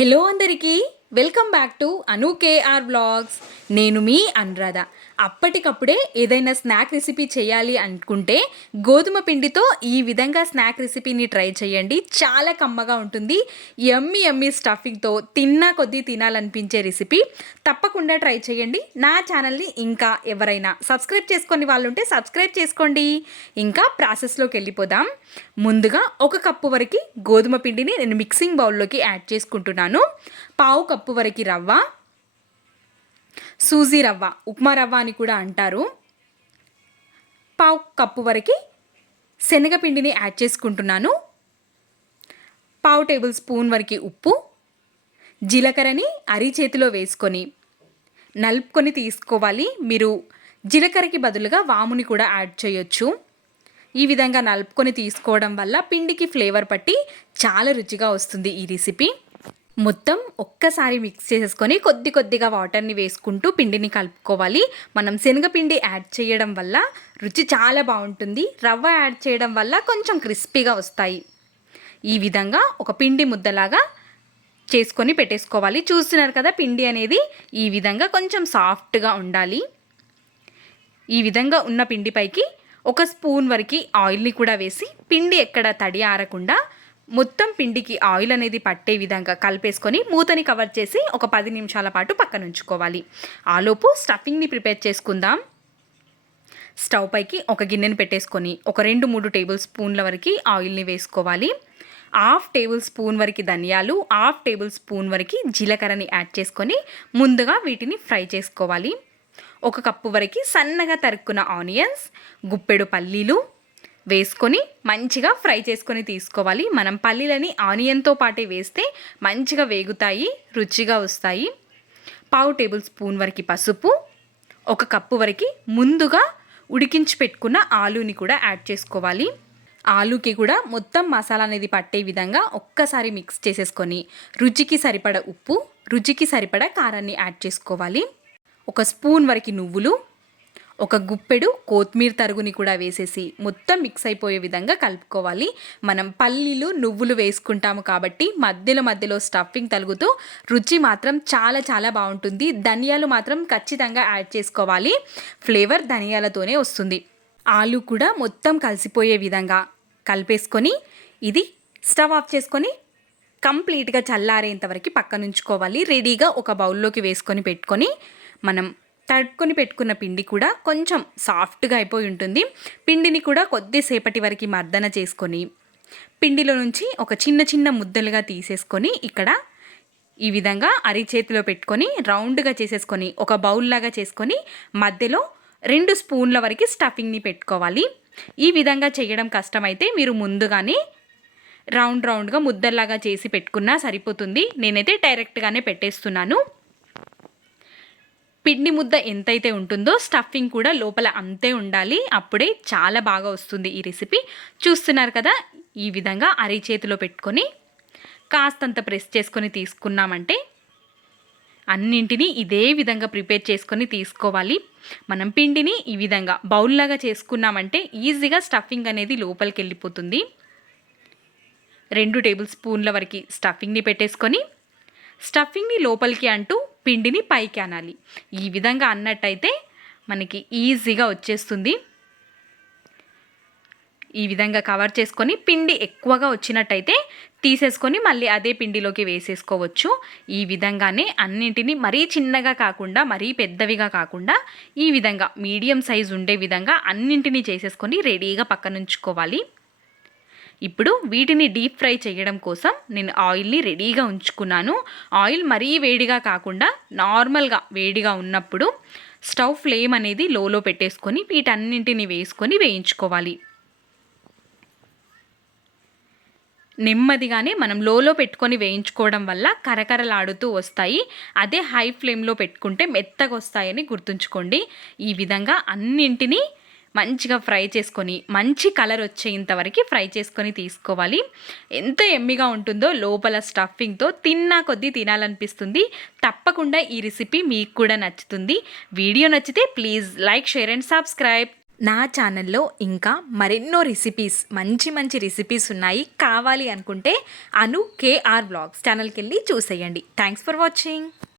Hello అందరికీ welcome back to Anu KR vlogs నేను మీ అనురాధ. అప్పటికప్పుడే ఏదైనా స్నాక్ రెసిపీ చేయాలి అనుకుంటే గోధుమ పిండితో ఈ విధంగా స్నాక్ రెసిపీని ట్రై చేయండి. చాలా కమ్మగా ఉంటుంది. ఎమ్మి ఎమ్మి స్టఫింగ్తో తిన్నా కొద్దీ తినాలనిపించే రెసిపీ తప్పకుండా ట్రై చేయండి. నా ఛానల్ని ఇంకా ఎవరైనా సబ్స్క్రైబ్ చేసుకొని వాళ్ళు ఉంటే సబ్స్క్రైబ్ చేసుకోండి. ఇంకా ప్రాసెస్లోకి వెళ్ళిపోదాం. ముందుగా ఒక కప్పు వరకు గోధుమ పిండిని నేను మిక్సింగ్ బౌల్లోకి యాడ్ చేసుకుంటున్నాను. పావు కప్పు వరకు రవ్వ సూజీ రవ్వ ఉప్మా రవ్వ అని కూడా అంటారు. పావు కప్పు వరకు శనగపిండిని యాడ్ చేసుకుంటున్నాను. పావు టేబుల్ స్పూన్ వరకు ఉప్పు జీలకర్రని అరిచేతిలో వేసుకొని నలుపుకొని తీసుకోవాలి. మీరు జీలకర్రకి బదులుగా వాముని కూడా యాడ్ చేయొచ్చు. ఈ విధంగా నలుపుకొని తీసుకోవడం వల్ల పిండికి ఫ్లేవర్ పట్టి చాలా రుచిగా వస్తుంది ఈ రెసిపీ. మొత్తం ఒక్కసారి మిక్స్ చేసేసుకొని కొద్ది కొద్దిగా వాటర్ని వేసుకుంటూ పిండిని కలుపుకోవాలి. మనం శనగపిండి యాడ్ చేయడం వల్ల రుచి చాలా బాగుంటుంది. రవ్వ యాడ్ చేయడం వల్ల కొంచెం క్రిస్పీగా వస్తాయి. ఈ విధంగా ఒక పిండి ముద్దలాగా చేసుకొని పెట్టేసుకోవాలి. చూస్తున్నారు కదా పిండి అనేది ఈ విధంగా కొంచెం సాఫ్ట్గా ఉండాలి. ఈ విధంగా ఉన్న పిండిపైకి ఒక స్పూన్ వరకు ఆయిల్ని కూడా వేసి పిండి ఎక్కడ తడి ఆరకుండా మొత్తం పిండికి ఆయిల్ అనేది పట్టే విధంగా కలిపేసుకొని మూతని కవర్ చేసి ఒక పది నిమిషాల పాటు పక్కన ఉంచుకోవాలి. ఆలోపు స్టఫింగ్ని ప్రిపేర్ చేసుకుందాం. స్టవ్ పైకి ఒక గిన్నెను పెట్టేసుకొని ఒక రెండు మూడు టేబుల్ స్పూన్ల వరకు ఆయిల్ని వేసుకోవాలి. హాఫ్ టేబుల్ స్పూన్ వరకు ధనియాలు హాఫ్ టేబుల్ స్పూన్ వరకు జీలకర్రని యాడ్ చేసుకొని ముందుగా వీటిని ఫ్రై చేసుకోవాలి. ఒక కప్పు వరకు సన్నగా తరుక్కున్న ఆనియన్స్ గుప్పెడు పల్లీలు వేసుకొని మంచిగా ఫ్రై చేసుకొని తీసుకోవాలి. మనం పల్లీలని ఆనియన్తో పాటే వేస్తే మంచిగా వేగుతాయి రుచిగా వస్తాయి. పావు టేబుల్ స్పూన్ వరకు పసుపు ఒక కప్పు వరకు ముందుగా ఉడికించి పెట్టుకున్న ఆలూని కూడా యాడ్ చేసుకోవాలి. ఆలూకి కూడా మొత్తం మసాలా అనేది పట్టే విధంగా ఒక్కసారి మిక్స్ చేసేసుకొని రుచికి సరిపడ ఉప్పు రుచికి సరిపడ కారాన్ని యాడ్ చేసుకోవాలి. ఒక స్పూన్ వరకు నువ్వులు ఒక గుప్పెడు కొత్తిమీర తరుగుని కూడా వేసేసి మొత్తం మిక్స్ అయిపోయే విధంగా కలుపుకోవాలి. మనం పల్లీలు నువ్వులు వేసుకుంటాము కాబట్టి మధ్యలో మధ్యలో స్టఫింగ్ తలుగుతూ రుచి మాత్రం చాలా చాలా బాగుంటుంది. ధనియాలు మాత్రం ఖచ్చితంగా యాడ్ చేసుకోవాలి. ఫ్లేవర్ ధనియాలతోనే వస్తుంది. ఆలు కూడా మొత్తం కలిసిపోయే విధంగా కలిపేసుకొని ఇది స్టవ్ ఆఫ్ చేసుకొని కంప్లీట్గా చల్లారేంత వరకు పక్కనుంచుకోవాలి. రెడీగా ఒక బౌల్లోకి వేసుకొని పెట్టుకొని మనం తడుపుకొని పెట్టుకున్న పిండి కూడా కొంచెం సాఫ్ట్గా అయిపోయి ఉంటుంది. పిండిని కూడా కొద్దిసేపటి వరకు మర్దన చేసుకొని పిండిలో నుంచి ఒక చిన్న చిన్న ముద్దలుగా తీసేసుకొని ఇక్కడ ఈ విధంగా అరిచేతిలో పెట్టుకొని రౌండ్గా చేసేసుకొని ఒక బౌల్లాగా చేసుకొని మధ్యలో రెండు స్పూన్ల వరకు స్టఫింగ్ని పెట్టుకోవాలి. ఈ విధంగా చేయడం కష్టమైతే మీరు ముందుగానే రౌండ్ రౌండ్గా ముద్దల్లాగా చేసి పెట్టుకున్నా సరిపోతుంది. నేనైతే డైరెక్ట్గానే పెట్టేస్తున్నాను. పిండి ముద్ద ఎంతైతే ఉంటుందో స్టఫింగ్ కూడా లోపల అంతే ఉండాలి. అప్పుడే చాలా బాగా వస్తుంది ఈ రెసిపీ చూస్తున్నారు కదా ఈ విధంగా అరిచేతిలో పెట్టుకొని కాస్తంత ప్రెస్ చేసుకొని తీసుకున్నామంటే అన్నింటినీ ఇదే విధంగా ప్రిపేర్ చేసుకొని తీసుకోవాలి. మనం పిండిని ఈ విధంగా బౌల్లాగా చేసుకున్నామంటే ఈజీగా స్టఫింగ్ అనేది లోపలికి వెళ్ళిపోతుంది. రెండు టేబుల్ స్పూన్ల వరకు స్టఫింగ్ని పెట్టేసుకొని స్టఫింగ్ని లోపలికి అంటూ పిండిని పైకి అనాలి ఈ విధంగా అన్నట్టయితే మనకి ఈజీగా వచ్చేస్తుంది. ఈ విధంగా కవర్ చేసుకొని పిండి ఎక్కువగా వచ్చినట్టయితే తీసేసుకొని మళ్ళీ అదే పిండిలోకి వేసేసుకోవచ్చు. ఈ విధంగానే అన్నింటినీ మరీ చిన్నగా కాకుండా మరీ పెద్దవిగా కాకుండా ఈ విధంగా మీడియం సైజు ఉండే విధంగా అన్నింటినీ చేసేసుకొని రెడీగా పక్కనుంచుకోవాలి. ఇప్పుడు వీటిని డీప్ ఫ్రై చేయడం కోసం నేను ఆయిల్ని రెడీగా ఉంచుకున్నాను. ఆయిల్ మరీ వేడిగా కాకుండా నార్మల్గా వేడిగా ఉన్నప్పుడు స్టవ్ ఫ్లేమ్ అనేది లోలో పెట్టేసుకొని వీటన్నింటిని వేసుకొని వేయించుకోవాలి. నెమ్మదిగానే మనం లోలో పెట్టుకొని వేయించుకోవడం వల్ల కరకరలాడుతూ వస్తాయి. అదే హై ఫ్లేమ్లో పెట్టుకుంటే మెత్తగా వస్తాయని గుర్తుంచుకోండి. ఈ విధంగా అన్నింటినీ మంచిగా ఫ్రై చేసుకొని మంచి కలర్ వచ్చేంతవరకు ఫ్రై చేసుకొని తీసుకోవాలి. ఎంత ఎమ్మిగా ఉంటుందో లోపల స్టఫింగ్తో తిన్నా కొద్దీ తినాలనిపిస్తుంది. తప్పకుండా ఈ రెసిపీ మీకు కూడా నచ్చుతుంది. వీడియో నచ్చితే please like share and subscribe. నా ఛానల్లో ఇంకా మరెన్నో రెసిపీస్ మంచి మంచి రెసిపీస్ ఉన్నాయి. కావాలి అనుకుంటే అను కేఆర్ బ్లాగ్స్ ఛానల్కి వెళ్ళి చూసేయండి. Thanks for watching.